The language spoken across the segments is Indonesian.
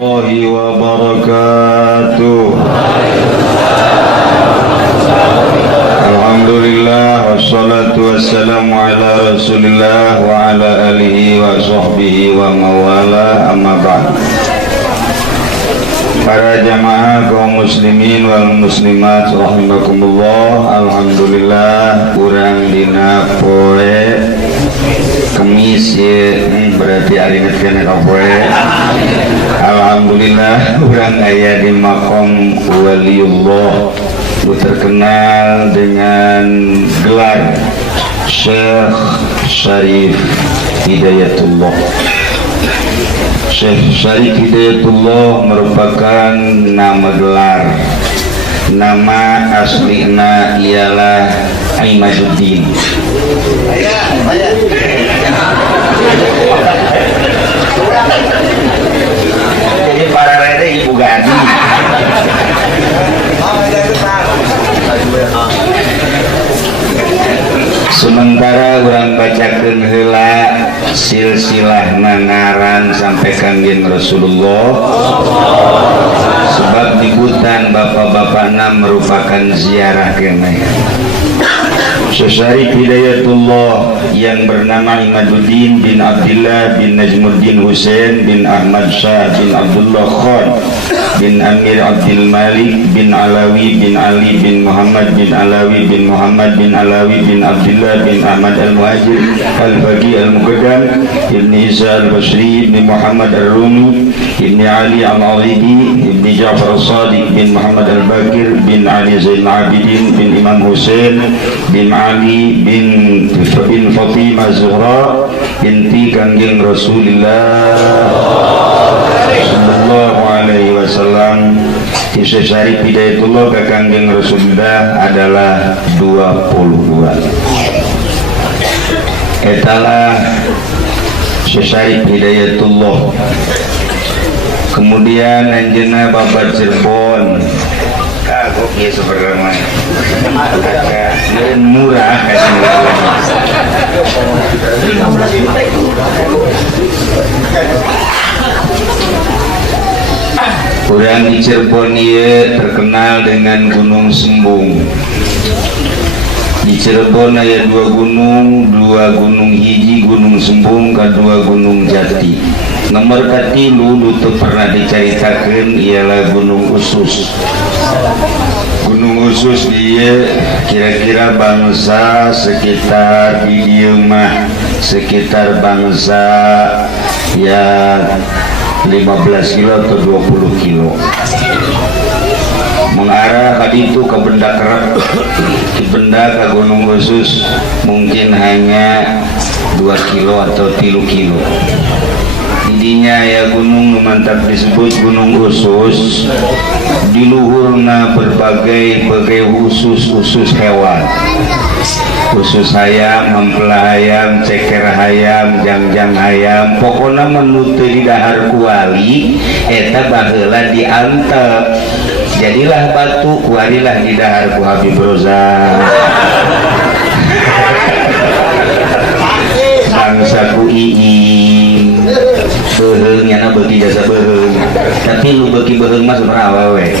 warahmatullahi wabarakatuh. Alhamdulillah wassalatu wassalamu ala rasulillah wa ala alihi wa sahbihi wa mawala, amma ba'd. Para jamaah kaum muslimin wal muslimat rahimakumullah, alhamdulillah urang dina poe Kemis ya, berarti aringet kena ka poe. Alhamdulillah urang aya di makom waliullah, terkenal dengan gelar Syekh Syarif Hidayatullah. Syekh Syarif Hidayatullah merupakan nama gelar. Nama aslinya ialah Imaduddin. Jadi para rete ibu gadi. Sementara orang bacakeun heula silsilah nangaran sampai kangjeng Rasulullah, sebab dibutan bapak-bapakna merupakan ziarah keneh. Syekh Hidayatullah yang bernama Imaduddin bin Abdullah bin Najmuddin Husain bin Ahmad Shah bin Abdullah Khan bin Amir Abdul Malik bin Alawi bin Ali bin Muhammad bin Alawi bin Muhammad bin Alawi bin Abdullah bin Ahmad Al-Muhajir Al-Faqih Al-Muqaddam Ibn Isa Al-Basri bin Muhammad Al-Rumi Ibn Ali Al-Alidi Ibn Ja'far Al-Sadiq bin Muhammad Al-Bakir bin Ali Zain Al-Abidin bin Imam Husain bin Ali bin Fatimah Zuhra binti kangjeng Rasulullah sallallahu alaihi wasallam. Syekh Syarif Hidayatullah ke kangjeng Rasulullah adalah 22. Etalah Syekh Syarif Hidayatullah. Kemudian anjeunna Babat Cirebon. Kagok ya sebenarnya murah kasih. Kurang di Cirebon ia terkenal dengan Gunung Sembung. Di Cirebon ada dua gunung hiji Gunung Sembung, kedua Gunung Jati. Nomor katilu itu pernah diceritakan ialah Gunung Usus. Gunung Usus dia kira-kira bangsa sekitar di dieu mah sekitar bangsa ya 15 kilo atau 20 kilo. Mengarah tadi itu ke benda kerap di benda ke Gunung Usus mungkin hanya 2 kilo atau 3 kilo. Intinya ya gunung mantap disebut Gunung Usus. Di luhurna berbagai usus hewan, usus hayam, mempela hayam, ceker hayam, jang-jang hayam, pokoknya menutu di dahar kuali eta baheula diantep. Jadilah batu kualilah di dahar ku Habib Roza. Bangsa ku iing beheung nyana beuki jasa beheung, tapi lu beuki beheung mah sabaraha we.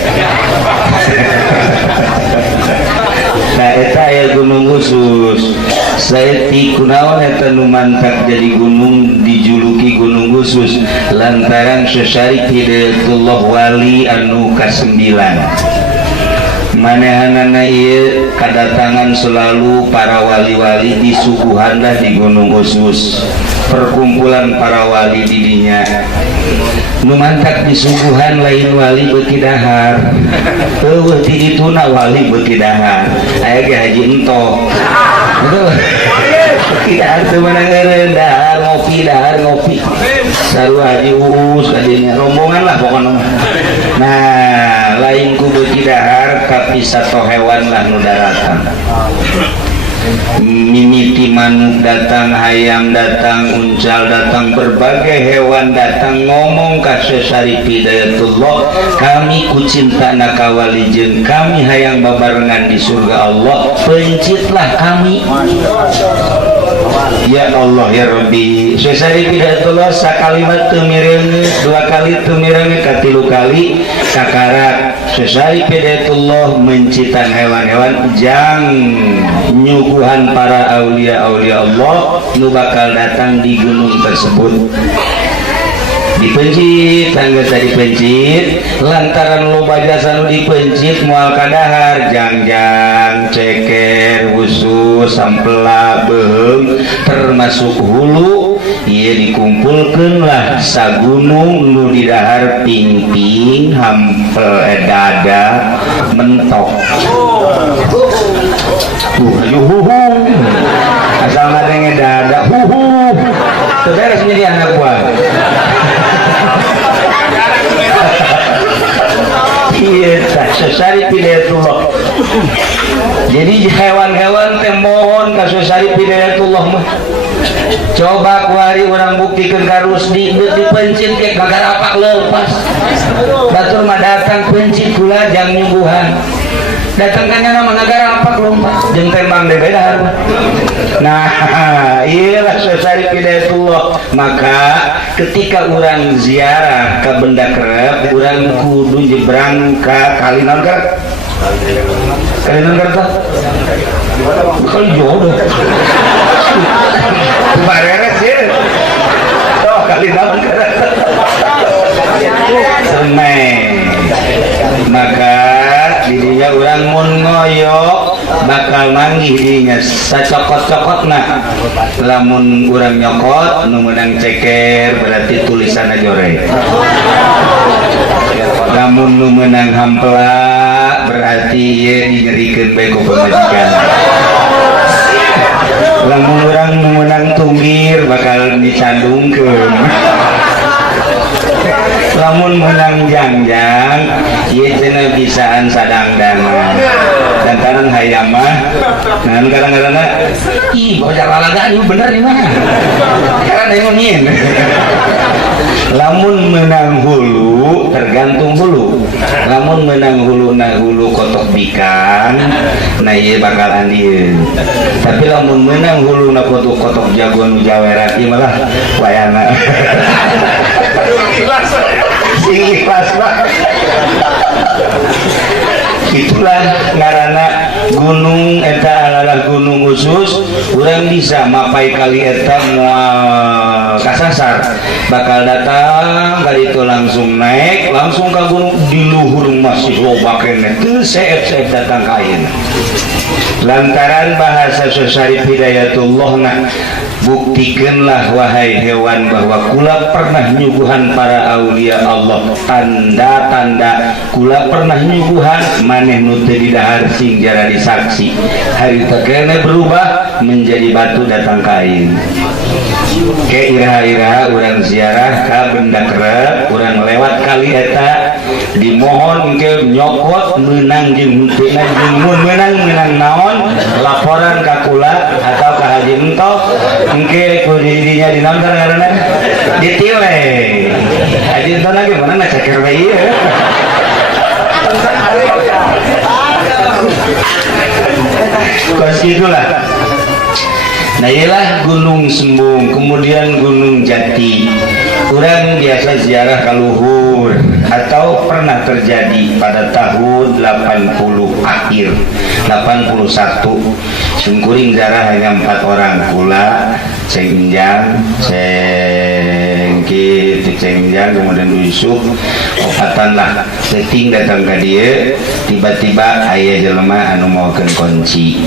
Nah eta aya Gunung Usus. Saeutik kunaon eta nu mantap jadi gunung dijuluki Gunung Usus lantaran Syekh Syarif Hidayatullah wali anu ka-9. Manehanana ieu kadatangan selalu para wali-wali di suguhanlah di Gunung Usus. Perkumpulan para wali di dinya. Nu mantap di suguhan lain wali beuki dahar. Eueuh ti dituna wali beuki dahar. Aya ge Haji Entoh. Betul. Tidak teu meunang eureun dahar ngopi. Sarua Haji Uus kadinya rombongan lah pokona. Nah, lain ku beuki dahar tapi sato hewan lah nu daratan. Mimiti manuk datang, hayam datang, uncal datang, berbagai hewan datang ngomong ka Syekh Syarif Hidayatullah, kami ku cintana ka walijeun kami hayang babarengan di surga Allah, pencitlah kami. Ya Allah ya Rabbi sesari pidatullah sakalimat teu mireung dua kali teu mireung katilu kali sakarat sesari pidatullah mencitan hewan-hewan jang nyuguhan para aulia-aulia Allah nu bakal datang di gunung tersebut dipencit tangga tadi pencit lantaran loba jasa nu dipencit moal kadahar jangjang ceker usus sampela beheung termasuk hulu ieu dikumpulkeun lah sagunung nu di dahar pingping hampel dada mentok yuhuhu asal ngadenge dada huhu teu beres jadi anak buah iya sesari pidayatullah jadi hewan-hewan temohon ka sesari pidayatullah mah coba kuari orang buktikan karus dipencit ke kagak apak lepas batur mah datang pencit kula jang nyuguhan datang kan nama negara apak lompat jeung tembang de bedar nah iyalah sesari pidayatullah maka ketika orang ziarah ke benda kerep orang kudu nyebrang ke kali nanggar tuh kali jodoh bareres ya oh kali nanggar semeng maka dirinya orang mun ngoyo bakal manggih dirinya sacokot-cokot nah lamun orang nyokot nu menang ceker berarti tulisanna jore lamun nu menang hampela berarti ye dinyerikeun bae ku pamajikan lamun orang nu menang tumbir bakal dicandungkeun lamun menang jangjang ieu cenah bisaan sadangdangan lantaran hayam mah ngan kadang-kadang ih bocah lalaga ieu bener ieu mah karena ngomongin lamun menang hulu tergantung hulu lamun menang hulu na hulu kotok bikang nah ieu bakal andieun tapi lamun menang hulu na kotok jagoan jawerat ieu malah wayana ikhlas lah itulah ngarana gunung eta adalah gunung khusus urang bisa mapai kali eta moal kasasar bakal datang kali itu langsung naik langsung ke gunung di luhur masih loba kene teu seep-seep datang ka ayeuna lantaran bahasa sesari hidayatullah nah buktikanlah wahai hewan bahwa kula pernah nyuguhan para aulia Allah tanda-tanda kula pernah nyuguhan maneh nu teu didahar sing jara disaksi hari tekene berubah menjadi batu datang kain ke iraha-iraha urang ziarah ka benda kerep urang lewat kali eta dimohon ke nyokot menang jeung henteu jeung mun menang naon laporan ka kula atau ka haji entok engke ku dirinya dinamtar karena ditile haji entok lagi mana na ceker bae ieu kos itulah. Nah ialah Gunung Sembung, kemudian Gunung Jati. Kurang biasa ziarah ke luhur atau pernah terjadi pada tahun 80 akhir 81 sungkuring ziarah hanya 4 orang kula cengjang cengjang kemudian Yusuf opatan lah setting datang ke dia tiba-tiba ayah jelema anu maukeun kunci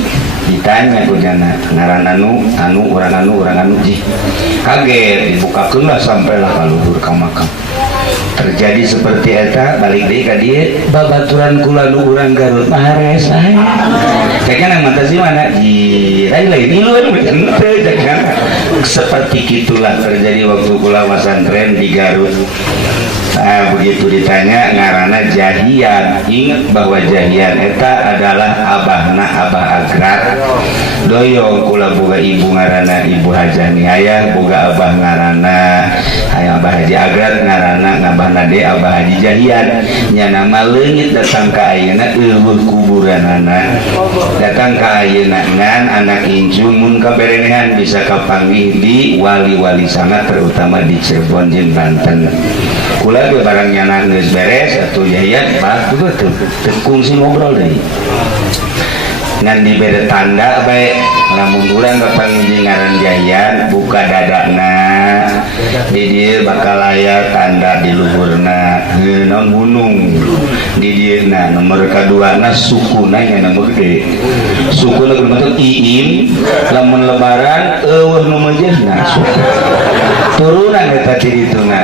ditanya ku jana ngaran anu orang anu ji kaget dibukakeun lah sampai lah ka luhur ka makam terjadi seperti eta balik deui ka dieu babaturan kula nu urang Garut mah hares teh kana mantasi mana ji lain-lain ileun teu teh kana seperti itulah terjadi waktu kula pesantren di Garut. Nah, begitu ditanya ngaranna Jahian, ingat bahwa Jahian eta adalah abahna abah agrar. Doyong kula boga ibu ngaranna Ibu Hajani, aya boga abah ngaranna aya Abah Haji Agrar, ngaranna ngabahna de Abah Haji Jahian. Nya nama leungit datang ka ayeuna eueuh kuburanana. Datang ka ayeuna ngan anak incu mun kaberenehan bisa kapanggih di wali-wali sangat, terutama di Cirebon jeung Banten. Kula ge barang nyana geus beres atuh Jahian bagus betul tekung si ngobrol deui ngan dibere tanda bae lamun bulan kapanggih ngaran Jahian buka dadana di dieu bakal aya tanda di luhurna naon gunung di dieuna. Nomor kaduana sukuna nya nomor gede sukuna berbentuk iim lamun lebaran eueuh nu meujeuhna turunan eta ti dituna.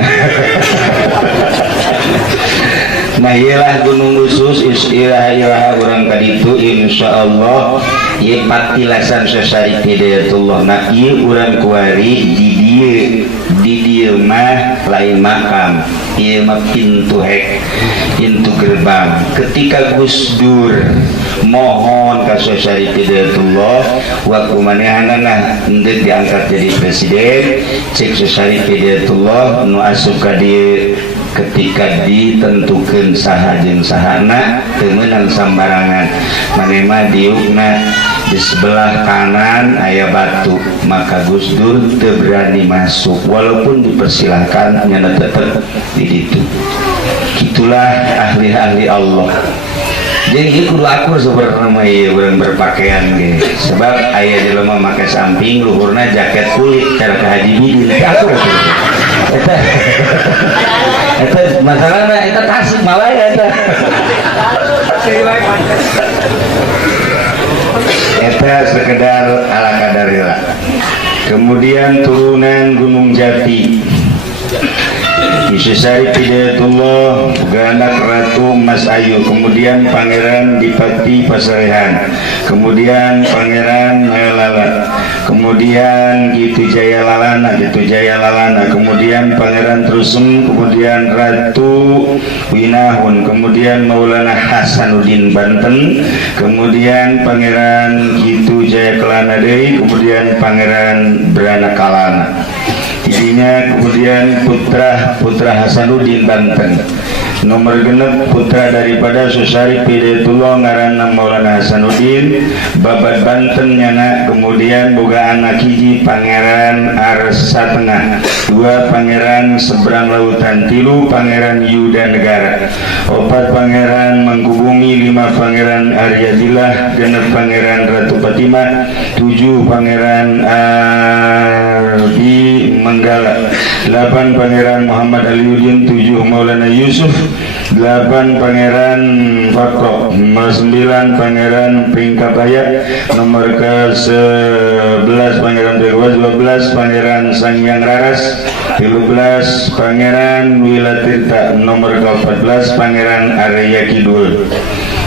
Nah ialah gunung khusus ilaha urang kaditu insyaallah ieu patilasan Sosariti Hidayatullah. Nah ieu urang kuari di dieu mah lain makam, ieu mah pintu hek, pintu gerbang. Ketika Gus Dur mohon ka Sosariti Hidayatullah waktu manehanana hendak diangkat jadi presiden, cek Sosariti Hidayatullah nu asup ka dieu ketika ditentukan saha jeung sahana teu meunang sambarangan. Maneh diukna di sebelah kanan aya batu, maka Gus Dur teu berani masuk walaupun dipersilahkan nyana tetep di ditu. Gitulah ahli-ahli Allah. Jadi kudu akur sebenarnya mah ieu urang berpakaian ge. Sebab aya jelema make samping luhurna jaket kulit cara ka Haji Bidin. Akur eta masalahna eta Tasik Malaya eta. Eta sekedar ala kadarila. Kemudian turunan Gunung Jati. Sosariti Hidayatullah anak Ratu Mas Ayu, kemudian Pangeran Dipati Pasarehan, kemudian Pangeran Lala, kemudian Gitu Jaya Lalana, kemudian Pangeran Trusem, kemudian Ratu Winahun, kemudian Maulana Hasanuddin Banten, kemudian Pangeran Gitu Jaya Kelana Dewi, kemudian Pangeran Berana Kalana. Istrinya kemudian putra Hasanuddin Banten. Nomor genep putra daripada Sosariti Hidayatullah ngaranna Maulana Hasanuddin Babat Banten nyana. Kemudian boga anak hiji Pangeran Arsa Tengah, 2 Pangeran Seberang Lautan, 3 Pangeran Yuda Negara, 4 Pangeran Mangkubumi, 5 Pangeran Aryadillah, 6 Pangeran Ratu Fatimah, 7 Pangeran Ardi Manggala, 8 Pangeran Muhammad Aliuddin, 7 Maulana Yusuf, 8 Pangeran Fakro, 9 Pangeran Pringkabaya, nomor ke-11 Pangeran Dewas, 12 Pangeran Sangyang Raras, 13 Pangeran Wilatirta, nomor ke-14 Pangeran Arya Kidul.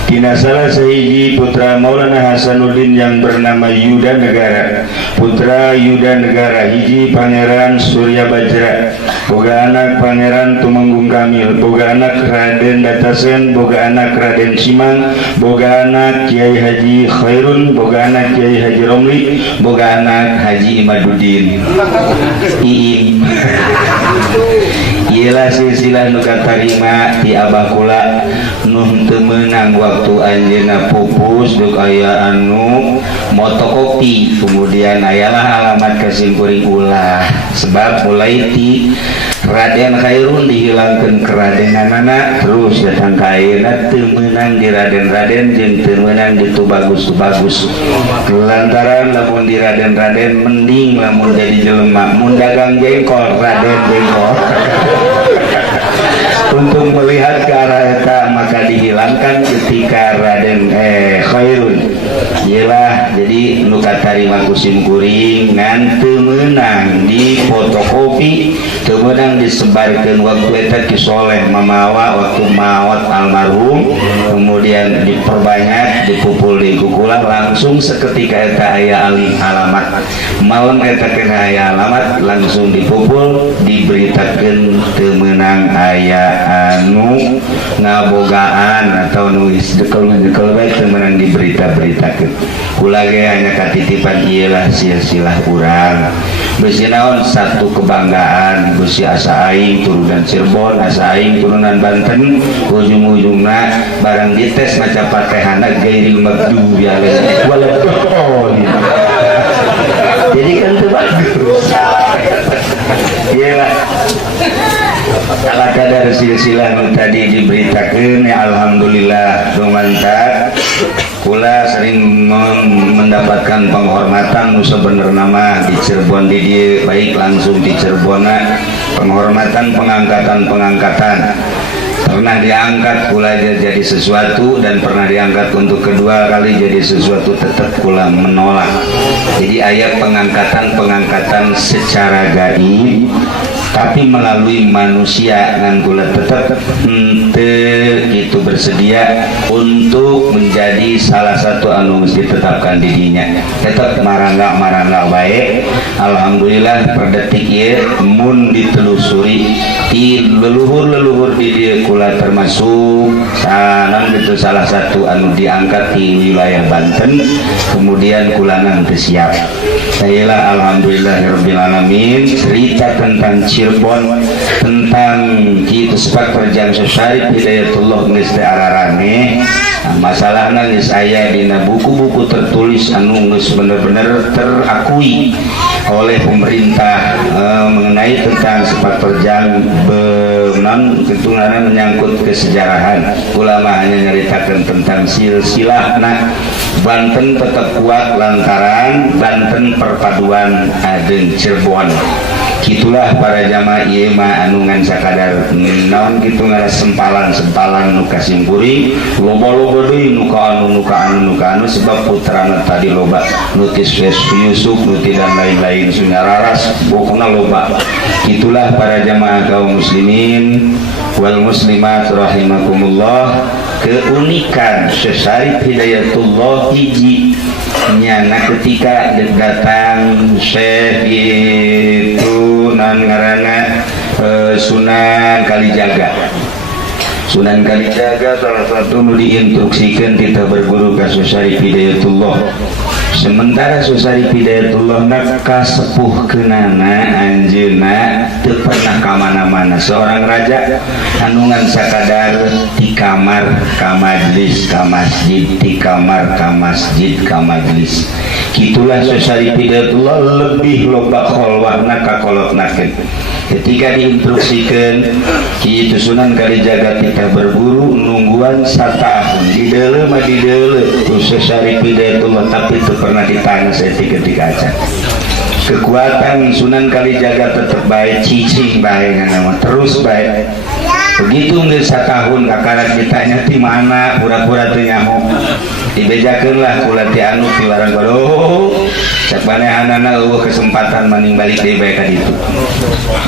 Tina salah sahiji putra Maulana Hasanuddin yang bernama Yuda Negara. Putra Yuda Negara hiji Pangeran Surya Bajra, boga anak Pangeran Tumenggung Kamil, boga anak Raden Datasen, boga anak Raden Simang, boga anak Kiai Haji Khairun, boga anak Kiai Haji Romli, boga anak Haji Imaduddin. Iim. Ialah silsilah nu katarima ti abah kula nu teu meunang waktu anjeunna pupus duk aya anu motokopi, kemudian ayalah alamat kasimpring ulah. Sebab mulai ti Raden Khairun dihilangkeun keradenanana terus datang ka ayeuna teu meunang di Raden-Raden jeung teu meunang di Tubagus-Tubagus. Lantaran lamun di Raden-Raden mending lamun jadi jelema mun dagang jengkol Raden jengkol. Untuk melihat ke arah eta maka dihilangkan ketika Raden Khairun. Ialah jadi nu katarima kusim kuring ngan teu meunang di fotokopi, kemudian disebarkan waktu eta ki soleh mamawa waktu maot almarhum, kemudian diperbanyak dipupul di kukula langsung seketika eta aya alamat malam eta kena aya alamat langsung dipupul diberitakan temenang aya anu ngabogaan atau nulis dekel baik temenang diberita-beritakan kula ge hanya katitipan iyalah silsilah urang beusi naon satu kebanggaan beusi asa aing turunan Cirebon asa aing turunan Banten ujung-ujungna barang dites maca Fatihahna gairil maghdubi alaihim waladdallin jadi kan itu bagus iyalah ala kadar silsilah tadi diberitakan ya alhamdulillah mantap kula sering mendapatkan penghormatan nu sebenarnya mah di Cirebon di dia baik langsung di Cirebon penghormatan pengangkatan pernah diangkat kula jadi sesuatu dan pernah diangkat untuk kedua kali jadi sesuatu tetap kula menolak jadi ayat pengangkatan secara gaib tapi melalui manusia ngan kula tetap itu bersedia untuk menjadi salah satu anu ditetapkan dirinya tetap marangga baik alhamdulillah per detik ieu mun ditelusuri di leluhur di dieu kula termasuk sanan itu salah satu anu diangkat di wilayah Banten kemudian kula nanti siap sayalah alhamdulillahirabbil alamin cerita tentang Cirebon tentang kitu sepak perjang Syarif Hidayatullah geus teu ararane masalahna geus aya dina buku-buku tertulis anu geus bener-bener terakui oleh pemerintah mengenai tentang sepak terjang benan ketunganan menyangkut kesejarahan ulama hanya nyaritakan tentang silsilahna Banten tetap kuat lantaran Banten perpaduan adeung Cirebon gitulah para jamaah ieu mah anu ngan sakadar naon kitu ngaran sempalan nu kasimpuri loba-loba deui nu ka anu sebab putrana tadi loba nutis Yusuf nuti dan lain-lain sunya raras pokona loba gitulah para jamaah kaum muslimin wal muslimat rahimakumullah keunikan Syarif Hidayatullah hiji nyana ketika datang Syekh itu nan ngaranna Sunan Kalijaga salah satu nu diinstruksikan kita berguru ka Syarif Hidayatullah sementara Syarif Hidayatullah kasepuh keunana anjeunna teu pernah ka mana-mana seorang raja anungan sakadar di kamar ka majlis ka masjid di kamar ka masjid ka majlis gitulah Syarif Hidayatullah lebih loba kholwahna ka kolotnakeun ketika diinstruksikan kitu Sunan Kalijaga kita berguru nungguan satahun di deuleu mah di deuleu ku Syarif Hidayatullah tapi itu pernah ditanya saya ketika aja kekuatan Sunan Kalijaga tetap baik cicing baik nama terus baik begitu geus satahun kakara ditanya di mana pura-pura teu nyaho dibejakeun lah kula ti anu ti warang baru cak manehanana eueuh kesempatan maning balik deui bae ka ditu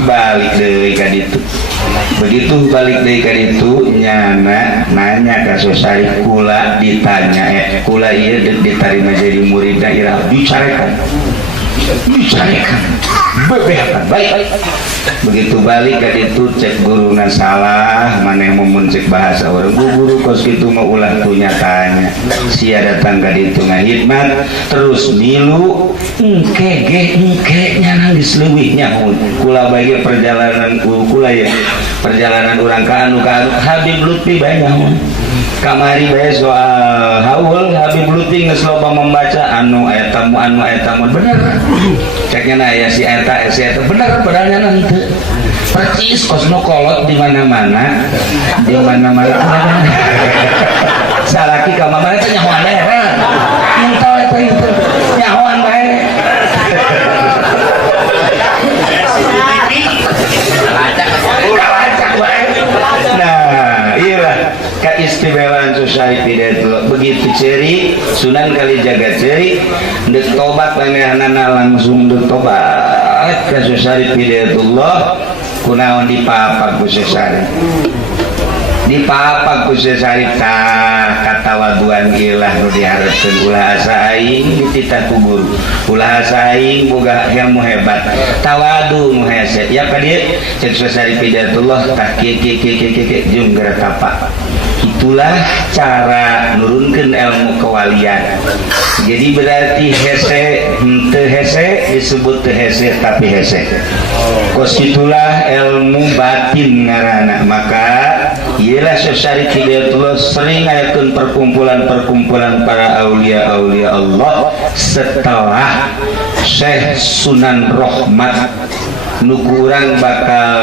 balik deui ka ditu begitu balik deui ka ditu nyana nanya ka Syarif kula ditanya kula ieu ditarima jadi muridna ira dicarekan bebehakan baik begitu balik ke itu cek guruna salah mana yang memuncik bahasa orang guru kos gitu mau ulah tuh nyatanya sia datang ke itu ngahidmat terus milu engke nyana diselewihnya kula bagi perjalanan kula ya perjalanan orang ke anu Habib Lutfi banyak kamari bae soal haul Habib Lutfi geus loba membaca anu eta bener ceknya na aya si eta bener padahal nanti percis kosno kolot di mana-mana salaki ka mamana teh nyahoan daerah entah eta itu nyahoan bae nah iyalah keistimewaan Syarif Hidayatullah begitu ceri Sunan Kalijaga ceri dek tobat manehanana langsung dek tobat ke Syarif Hidayatullah kunaon dipapag ku Syekh dipapag ku Syekh Sarip katawaduan ilah nu diharapkeun ulah asa aing dititah ku guru ulah asa aing boga ilmu hebat tawadu nu hese ya ka dieu Syekh Sarip Hidayatullah tah kieu jeung geura tapak. Itulah cara nurunkan ilmu kewalian. Jadi berarti hese henteu hese disebut teu hese tapi hese. Kos itulah ilmu batin ngaranna. Maka ialah Syekh Syarif Hidayatullah sering ngayakeun perkumpulan-perkumpulan para aulia-aulia Allah setelah Syekh Sunan Rahmat nukurang bakal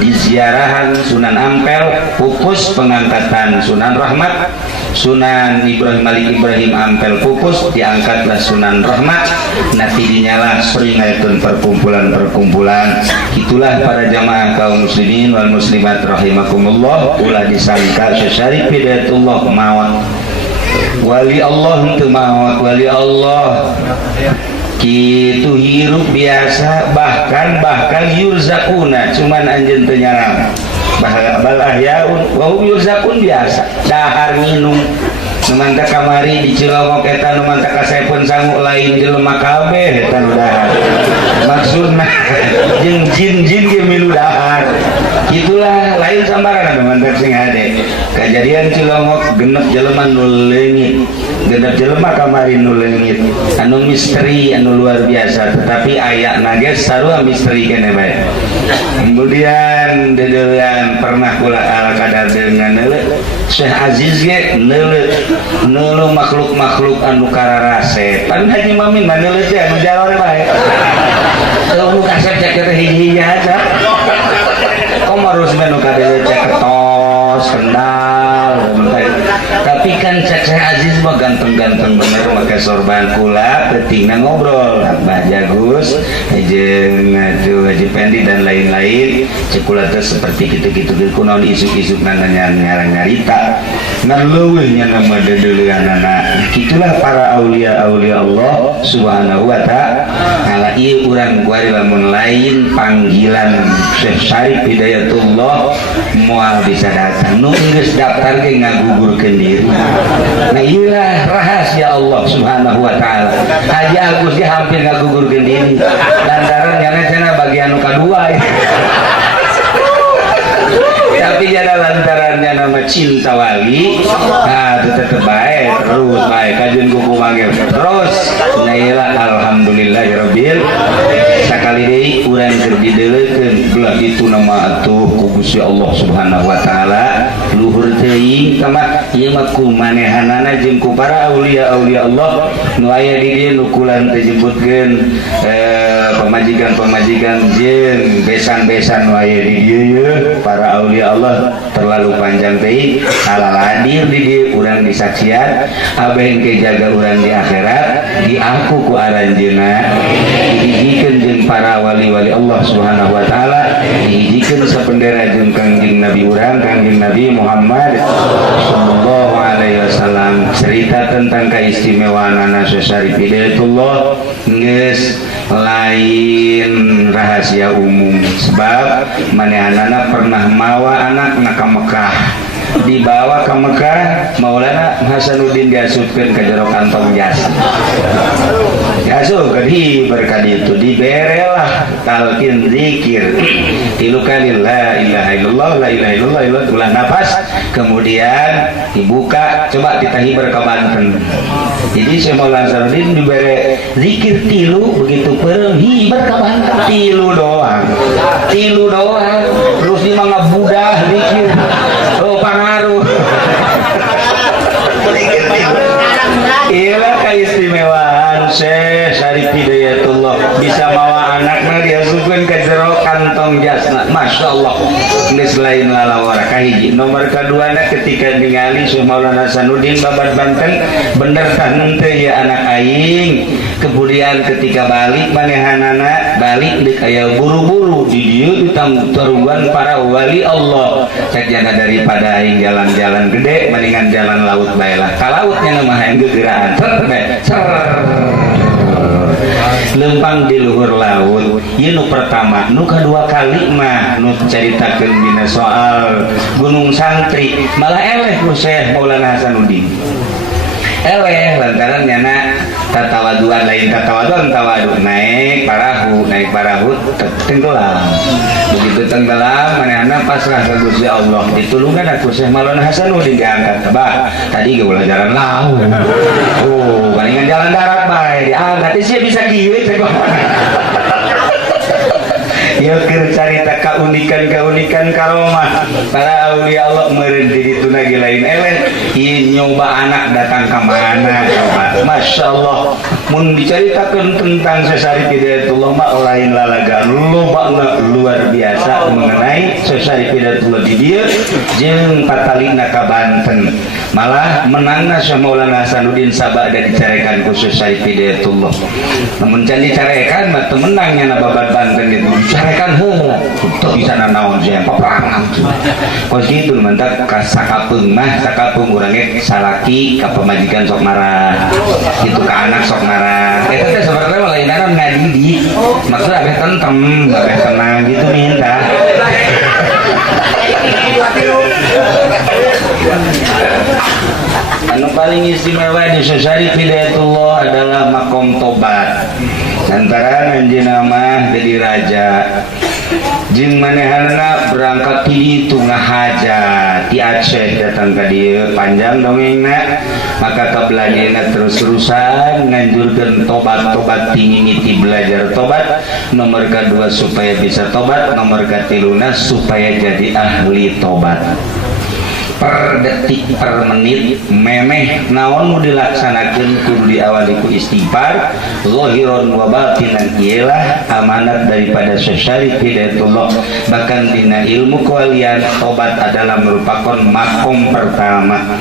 diziarahan Sunan Ampel pupus pengangkatan Sunan Rahmat Sunan Ibrahim Malik Ibrahim Ampel pupus diangkatlah Sunan Rahmat nanti dinyalah sering ngayakeun perkumpulan-perkumpulan. Itulah para jamaah kaum muslimin wal muslimat rahimakumullah ulah disangka Syekh Syarif Hidayatullah mawat wali Allah untuk mawat wali Allah kitu hirup biasa bahkan yurzakuna cuman anjeun teu nyarang bal ahyaun wa hum yurzakun biasa dahar minum numanta kamari di Cilongok eta numanta kasaepeun sangu lain jelema kabeh eta nu dahar maksudna jeung jin-jin ge milu dahar itulah lain sambarana numanta sing hade kajadian Cilongok genep jelema nu leungit genep jelema kamari nu leungit anu misteri anu luar biasa tetapi aya nage sarua misteri kene bae. Kemudian dedeuan pernah kula ala kadar dengan neuleuh Syekh Aziz ge neuleuh makhluk-makhluk anu kararase pan Haji Mamin mah neuleuh teh anu jalor bae nu kasep cek teh hiji-hiji aja komarus mah nu kadeuh cek ketos kendal tapi kan Syekh Aziz mah ganteng-ganteng bener make sorban kula pentingna ngobrol Mbah Jagus jeung Haji Pendi dan lain-lain cek kula teh seperti kitu-kitu kunaon isuk-isuk nyarita ngan leuwih nya nama dedeuleuanana. Itulah para aulia-aulia Allah subhanahu wa ta'ala. Ieu urang guari lamun lain panggilan Syekh Syarif Hidayatullah moal bisa datang nu geus daftar ge ngagugurkeun diri. Nah inilah rahasia Allah subhanahu wa ta'ala. Haji Agus dia hampir ngagugurkeun diri lantaran nyana bagian nu kadua tapi jana lantarannya nama cinta wali nah itu tetep baik terus baik kajian kuku manggil terus nailah alhamdulillahirabbil sakali deui urang keur dideuleukeun belah itu nama atuh ku Gusti Allah subhanahu wa ta'ala luhur teuing kama ieu mah kumanehanana jeung ku para aulia-aulia Allah nu aya di dieu nu kulan teh jemputkeun pemajikan-pemajikan jeung besan-besan nu aya di dieu para aulia Allah terlalu panjang teh halal hadir di dieu urang disaksian abeh engke jaga urang di akhirat diaku ku aranjeunna dihijikeun jeung para wali-wali Allah subhanahu wa ta'ala dihijikeun sabendera jeung kangjeng Nabi urang kangjeng Nabi Muhammad sallallahu alaihi wasallam. Cerita tentang keistimewaanna Syekh Syarif Hidayatullah geus lain rahasia umum sebab manehanana pernah mawa anak ka Mekah dibawa ke Mekah Maulana Hasanuddin diasupkeun ka jero kantong jas diasupkeun berkah itu diberelah talqin zikir 3 kali la ilaha illallah la ilaha illallah ulah nafas kemudian dibuka coba ditahiber ka Banten. Jadi Syekh Maulana Hasanuddin dibere zikir 3 begitu peureuh hiber ka Banten 3 doang terus di mangga budah zikir pengaruh inilah keistimewaan Syekh Syarif Hidayatullah bisa mawa anaknya diasupkeun ke jero kantong jasna Masya Allah geus lain lalawara kahiji. Nomor kaduana ketika ningali Syekh Maulana Hasanuddin babat Banten bener tah henteu ya anak aing kemudian ketika balik manehanana balik deuk aya buru-buru di dieu ditarugan para wali Allah cek jana daripada aing jalan-jalan gede mendingan jalan laut bae lah ka lautnya mah hayang gegeraan lempang di luhur laut. Ieu nu pertama. Nu kedua kali mah nu caritakeun dina soal Gunung Santri malah eleh ku Syekh Maulana Hasanuddin. Eleh lantaran nyana tatawaduan lain tawadu naik parahu tenggelam. Begitu tenggelam manehna pasrah ka Gusti Allah ditulungan aku Syekh Maulana Hasanuddin diangkat. Bah tadi ge ulah jalan laut. Oh palingan jalan darat bae diangkat sih bisa kieu teh. Ya keur carita keunikan karomah para aulia Allah meureun di ditu lagi lain eleh ieu nyoba anak datang ka mana coba. Masya Allah mun dicaritakeun tentang Sesari Hidayatullah mah lain lalagan lobana luar biasa mengenai Sesari Hidayatullah di dieu jeung patalina ka Banten. Malah menangna Syekh Maulana Hasanuddin sabada dicarekan ku Sesari Hidayatullah. Namun can dicarekan mah teu menang nya babat Banten itu kan heula tuh bisa nanaon jeung peperangan kos kitu mentak ka sakapeung mah sakapeung urang ge salaki ka pamajikan sok marah kitu ka anak sok marah eta teh sebenarnya lain naon ngadidik maksud abeh tentem abeh tenang gitu minta anu paling istimewa di Sesari Hidayatullah adalah makom tobat. Antara anjeunna mah jadi raja jeung manehanna berangkat ti ditu ngahajat ti Aceh datang ka dieu panjang dongengna maka kabelajeuna terus-terusan nganjurkeun tobat ti mimiti belajar tobat nomor kedua supaya bisa tobat nomor katiluna supaya jadi ahli tobat. Per detik per menit memeh naon nu dilaksanakeun kudu diawali ku istighfar zahiron wa batinan ialah amanat daripada Sesari Hidayatullah. Bahkan dina ilmu kewalian tobat adalah merupakan makom pertama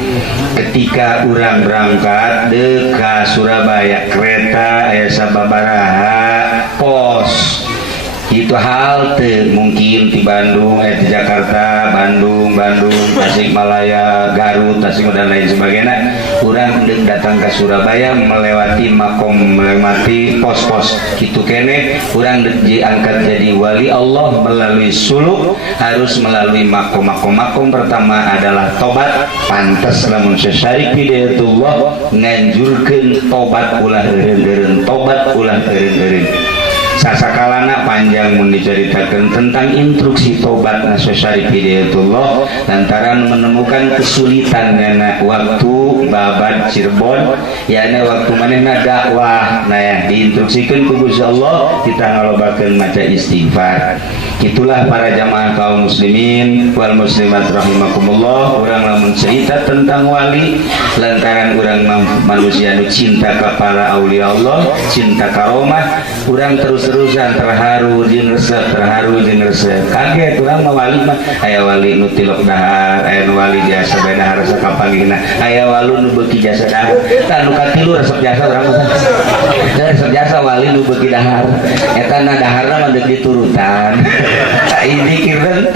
ketika urang berangkat ka Surabaya kereta aya sababaraha pos itu halte mungkin di Bandung di Jakarta Bandung Tasikmalaya Garut Tasik dan lain sebagainya kurang datang ke Surabaya melewati makom melewati pos-pos gitu kene kurang diangkat jadi wali Allah melalui suluk harus melalui makom pertama adalah tobat pantas lamun Sesari Hidayatullah nganjurkeun tobat ulah eureun tobat ulah eureun sasakalana panjang mun diceritakeun tentang instruksi tobat na Sesari Hidayatullah lantaran menemukan kesulitan dina waktu babat Cirebon yakni waktu manehna dakwah nah ya diinstruksikeun ku Gusti Allah kita ngalobakeun maca istighfar. Itulah para jamaah kaum muslimin wal muslimat rahimakumullah urang lamun cerita tentang wali lantaran urang manusia nu cinta ka para aulia Allah cinta karomah urang terus-terusan terharu jeung resep kaget urang mah wali mah aya wali nu tilok dahar aya nu wali jasa dahar sakapanggihna aya wali nu beuki jasa dahar tah nu katilu resep jasa urang mah resep jasa wali nu beuki dahar eta na daharna mah deuk diturutan ini kireuan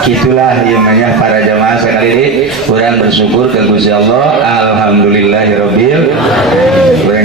gitulah namanya para jamaah sekali ini kurang bersyukur ke Gusti Allah alhamdulillahirabbil alamin.